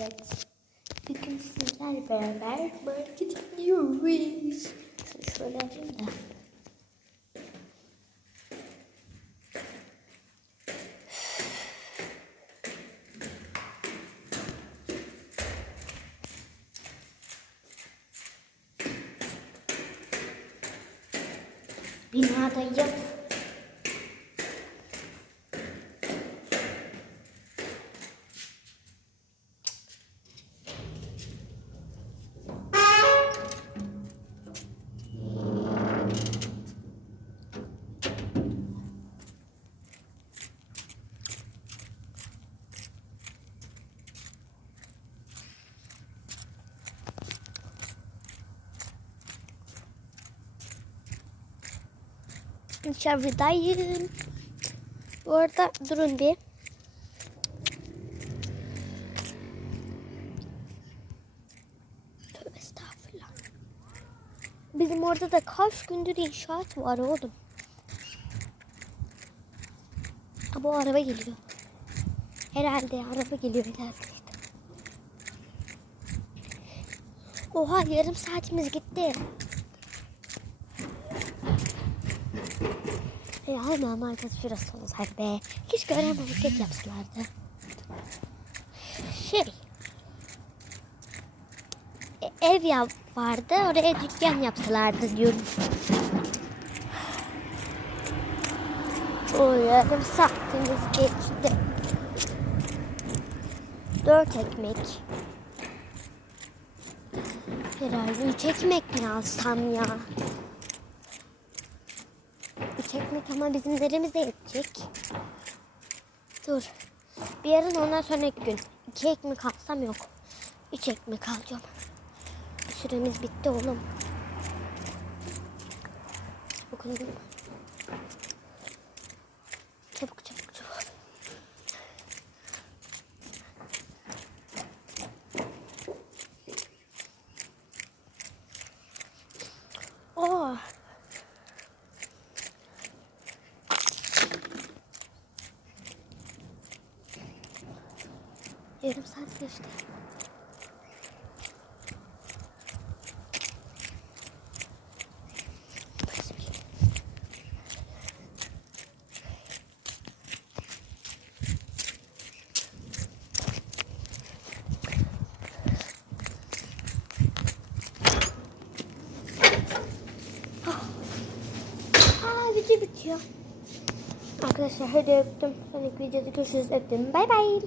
Evet. Bugün sizlerle beraber market gidiyoruz. Şunu şöyle alayım da. Binadayım. Dışarıdayım. Bu arada durun bir. Tövbe estağfurullah. Bizim orada da kaç gündür inşaat var oğlum. Bu araba geliyor. Herhalde araba geliyor herhalde. Oha yarım saatimiz gitti. Ya hemen arkası şurası olsaydı be. Keşke öğren hareket yapsalardı. Şey. e, ev ya vardı. Oraya dükkan yapsalardı diyorum. O yarım saatimiz geçti. Dört ekmek. Herhalde üç ekmek mi alsam ya? Üç ekmek ama bizim neremize yetecek. Dur. Bir yarın ondan sonraki gün. İki ekmek alsam yok. Üç ekmek alacağım. Süremiz bitti oğlum. Çabuk oğlum. Çabuk çabuk çabuk. Oh. Yarım saat geçti. Video bitiyor. Arkadaşlar hadi öptüm. Sonraki videoda görüşürüz. Öptüm. Bay bay.